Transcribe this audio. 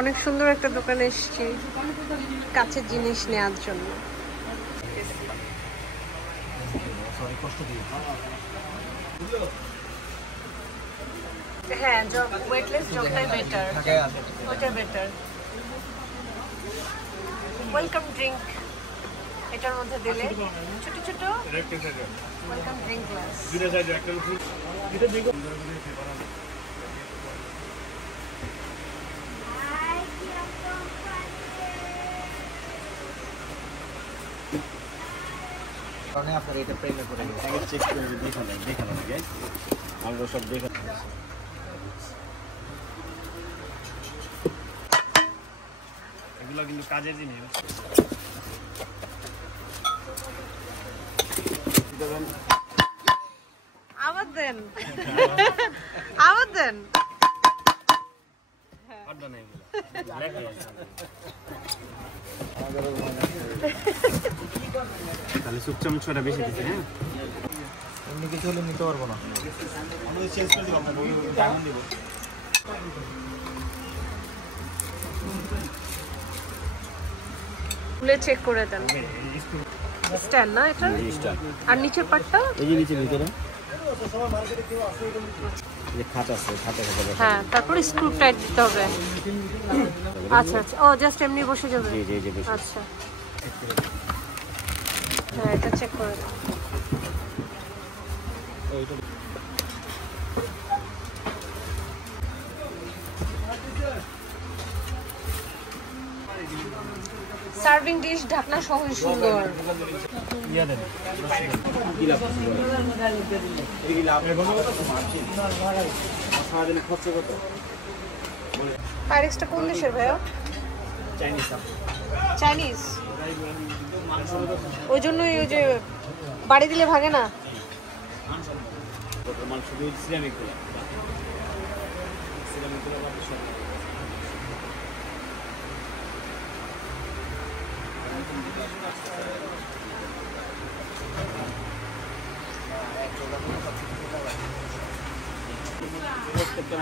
অনেক সুন্দর একটা দোকানে এসেছি কাছের জিনিস নেওয়ার জন্য। হ্যাঁ, ওয়েটলেস জবটাই বেটার, ওটা বেটার। ওয়েলকাম ড্রিঙ্ক এটার মধ্যে দিলে ছোট ছোট ওয়েলকাম ড্রিঙ্ক গ্লাস। আপনার এটা প্রেমে করে চেক করে দেখানো গাইস, আমরা সব দেখানো। এগুলো কিন্তু কাজের জিনিস। আবার দেন, আবার দেন। তাহলে সুপ চামচটা বেশি দিচ্ছি। হ্যাঁ, এমনি কিছু হলে নিতে পারবো না, আমরা চেঞ্জ করে দিব। আমরা ডায়মন্ড দিব। খুলে চেক করে দেন। স্ট্যান্ড না এটা? আর নিচের পাটটা? এই যে নিচে ভিতরে যে খাট আছে, খাটে খাটে। হ্যাঁ, তারপর স্ক্রু টাইট দিতে হবে। আচ্ছা আচ্ছা, ও জাস্ট এমনি বসে যাবে। জি জি জি, আচ্ছা হ্যাঁ, এটা চেক করে দাও। সার্ভিং ডিশ ঢাকনা সহ সুন্দর। পাইরেক্সটা কোন দেশের ভাইয়া? চাইনিজ। ওই জন্যই ওই যে বাড়ি দিলে ভাগে না। প্রত্যেকটা